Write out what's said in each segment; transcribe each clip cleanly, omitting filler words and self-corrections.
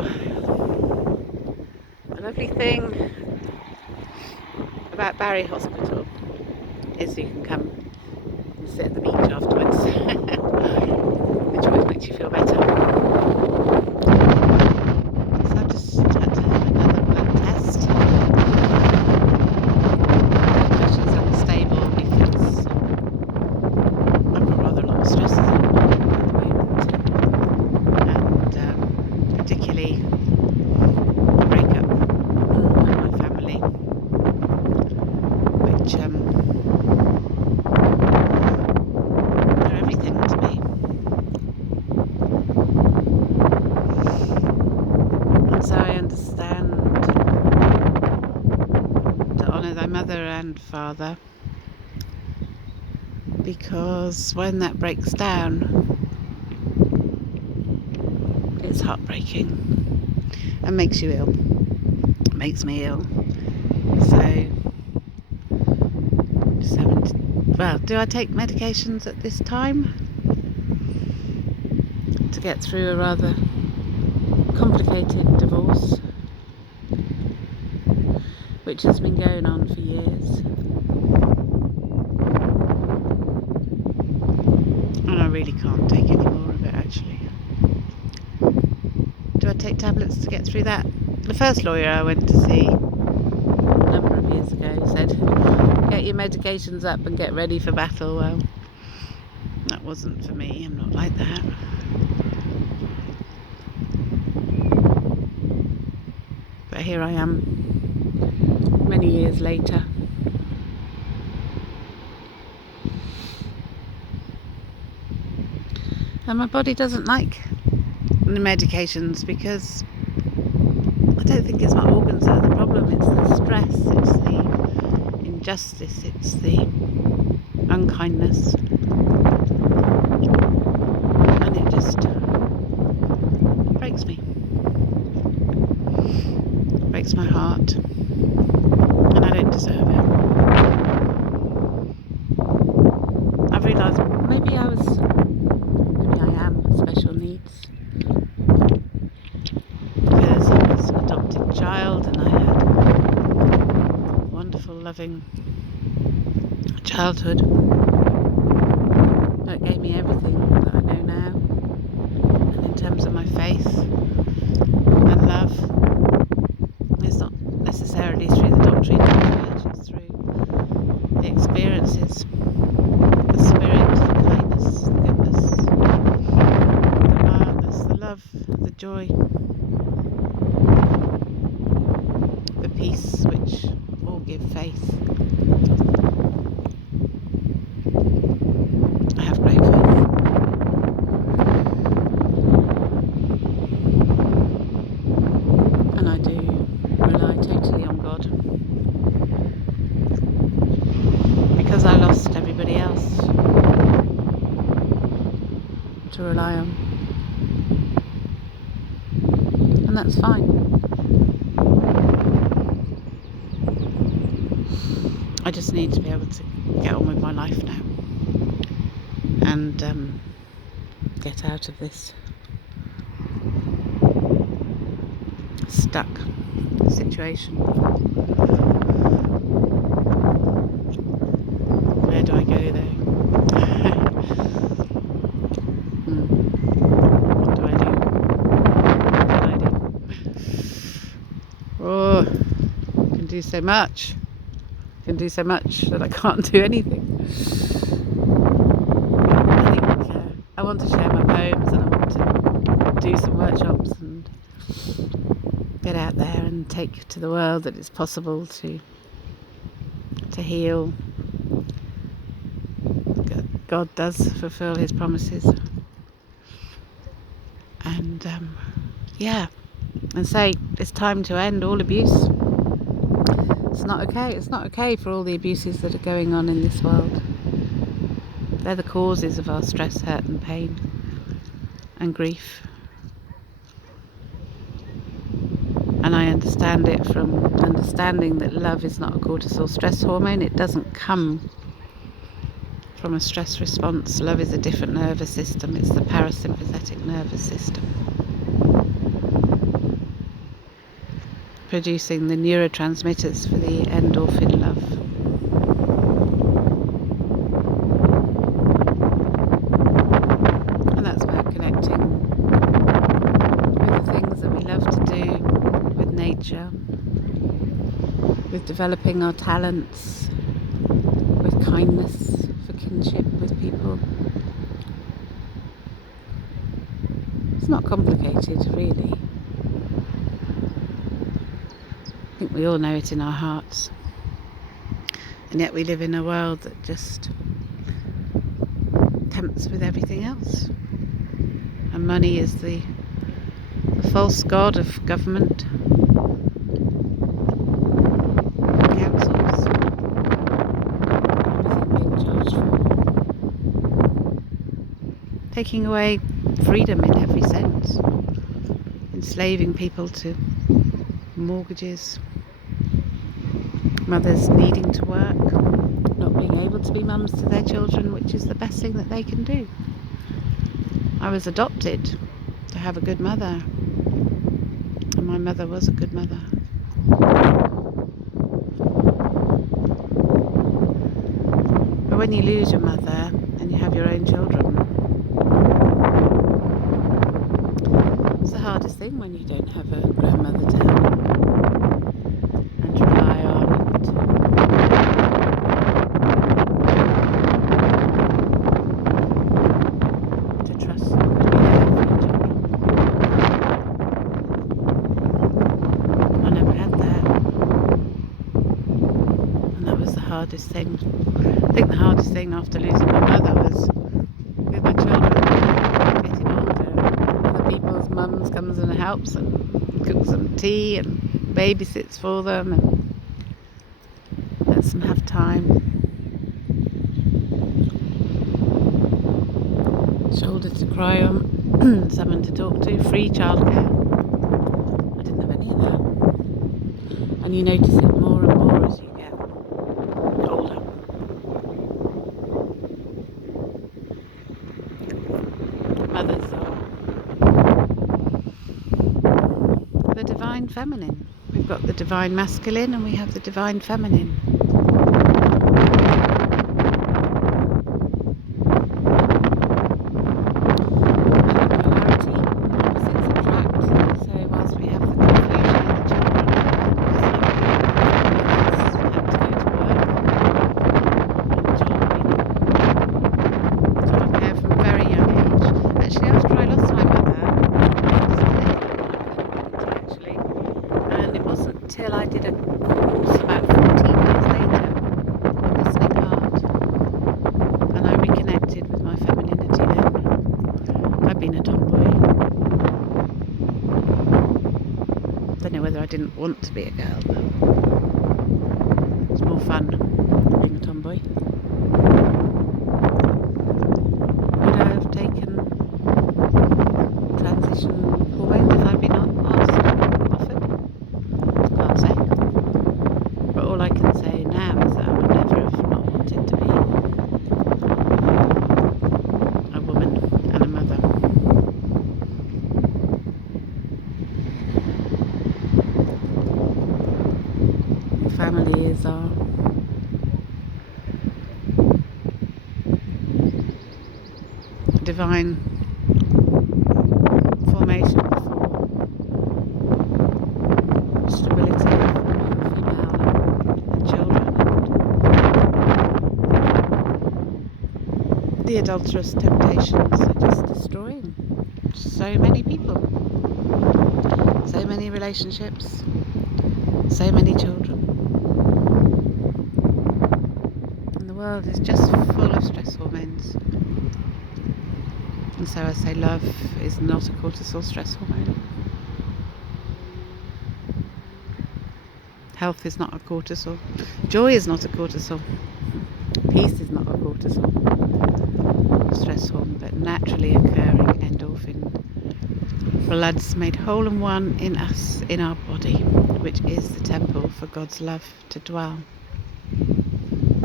Oh, the lovely thing about Barry Hospital is you can come and sit at the beach afterwards, which always makes you feel better. So I've just had to have another blood test, which is unstable because I've got rather a lot of stresses on at the moment, and particularly the breakup with my family, which are everything to me. And so I understand to honour thy mother and father, because when that breaks down, it's heartbreaking and makes you ill. It makes me ill. So, just having to, well, do I take medications at this time to get through a rather complicated divorce, which has been going on for years, and I really can't take any more of it, actually. Do I take tablets to get through that? The first lawyer I went to see a number of years ago said, get your medications up and get ready for battle. Well, that wasn't for me. I'm not like that. But here I am, many years later. And my body doesn't like the medications because I don't think it's my organs that are the problem. It's the stress, it's the injustice, it's the unkindness. And it just breaks me. It breaks my heart. And I don't deserve it. I've realised maybe I am special needs, because I was an adopted child and I had a wonderful, loving childhood that gave me everything that I know now. And in terms of my faith and love, it's not necessarily through the doctrine of the church, it's through the experiences, the spirit, the kindness, the goodness, the mildness, the love, the joy, the peace, which all give faith. I have great faith. And I do rely totally on God, because I lost everybody else to rely on. And that's fine. I just need to be able to get on with my life now and get out of this stuck situation. Where do I go though? What do I do? What can I do? Oh, I can do so much. I can do so much that I can't do anything. I think I want to share my poems, and I want to do some workshops and get out there and take to the world that it's possible to heal. God does fulfill his promises. And and say it's time to end all abuse. It's not okay. It's not okay for all the abuses that are going on in this world. They're the causes of our stress, hurt and pain and grief. And I understand it from understanding that love is not a cortisol stress hormone. It doesn't come from a stress response. Love is a different nervous system. It's the parasympathetic nervous system. producing the neurotransmitters for the endorphin love. And that's about connecting with the things that we love to do, with nature, with developing our talents, with kindness, for kinship with people. It's not complicated, really. I think we all know it in our hearts. And yet we live in a world that just tempts with everything else. And money is the false god of government, councils, everything being charged for. Taking away freedom in every sense. Enslaving people to mortgages, mothers needing to work, not being able to be mums to their children, which is the best thing that they can do. I was adopted to have a good mother, and my mother was a good mother. But when you lose your mother and you have your own children, it's the hardest thing when you don't have a grandmother to help and to rely on, to trust, to be there for your children. I never had that, and that was the hardest thing. I think the hardest thing after losing my mother was with my children getting older. Other people's mums comes and helps and cooks them tea and babysits for them and lets them have time. Shoulder to cry on, someone to talk to, free childcare. I didn't have any of that. And you notice it more and more as you get older. Mothers are the divine feminine. We've got the divine masculine and we have the divine feminine. Until I did a course about 14 years later on listening heart, and I reconnected with my femininity then. I've been a tomboy. Don't know whether I didn't want to be a girl, but it's more fun being a tomboy. Would I have taken transition hormones if I'd been asked? Can't say. But all I can say now is that I would never have not wanted to be a woman and a mother. Family is our divine formation for stability of female and children, and the adulterous temptations are just destroying so many people, so many relationships, so many children. And the world is just full of stress hormones. And so I say love is not a cortisol stress hormone. Health is not a cortisol. Joy is not a cortisol. Peace is not a cortisol stress hormone, but naturally occurring endorphin. Blood's made whole and one in us, in our body, which is the temple for God's love to dwell.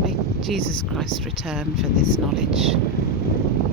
May Jesus Christ return for this knowledge.